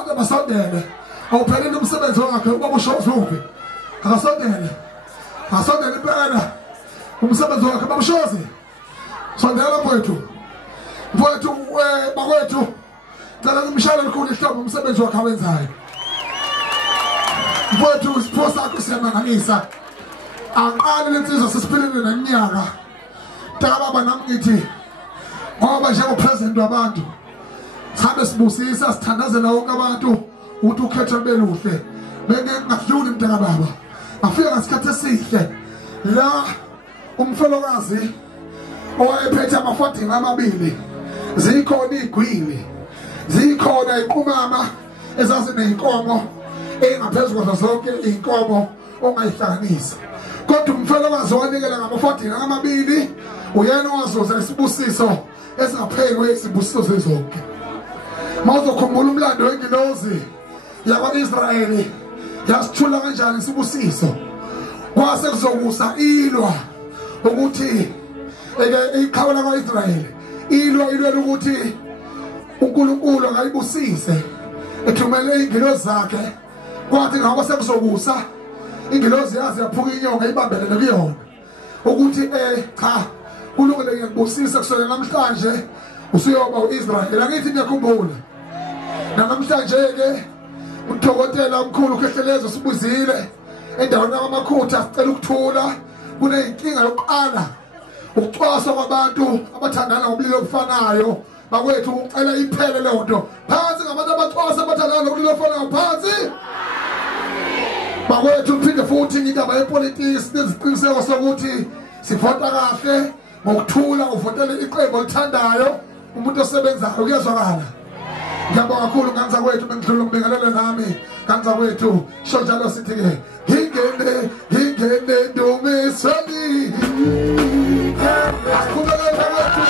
abantu basondele awuphelele umsebenzi wakhe ubaba uShozi uphi akasondele asondele impela umsebenzi wakhe baba uShozi sondela mfowethu bakwethu cela umshayeli likhulu ihlombe umsebenzi wakhe awenzayo mfowethu isipho sakho siyamangalisa aqale lensizwa sesiphilile neminyaka baba nami ngithi ngoba njengopresident wabantu sabe sibusisa sithandazela wonke abantu ukuthi ukhetho beluhle bengeke ngafuni mntaka baba afika ngasikhathi esihle la umfelokazi owayephethe amafadinga amabili zikhona igwili zikhona iqumama ezazineyinkomo engaphezulu kwazo zonke inkomo ongayihlanganisa kodwa umfelokazi wanikela ngamafadinga amabili uyena owazuza isibusiso esingaphekwe isibusiso sezonke mawuzokhumbula umlando wengilozi yakwa-Israyeli yasithula kanjani isibusiso kwase kuzokusa ilwa ukuthi iqhawe lakwa-Israyeli ilwa ukuthi uNkulunkulu angayibusise ethumele ingilozi zakhe kwathi ngoba sekuzokusa ingilozi yazi yaphuka inyonga ibambelele kuyona ukuthi cha kulungile ngiyakubusisa kusona namhlanje usuyoba uIsrael angithi ngiyakhumbula namhlanje ke udokotela omkhulu uKhehlelezo sibuzile endaweni yamakhutha sicela ukuthula kuneyinkinga yokuqala ukucwaswa kwabantu abathandana ngomlilo ofanayo bakwethu ucela iphele le nto phansi ngabantu abacwasa abathandana ngomlilo ofanayo phansi bakwethu uphinde futhi indaba yepolitics neziqiniseko sokuthi sivota kahle ngokuthula uvotele iqembu olithandayo umuntu osebenzayo kuyezwakala ngiyabonga kakhulu nganza kwethu bengidlula ngibingelele nami nganza kwethu sho njalo sithi ke ingene ndomisani qhubekela kwethu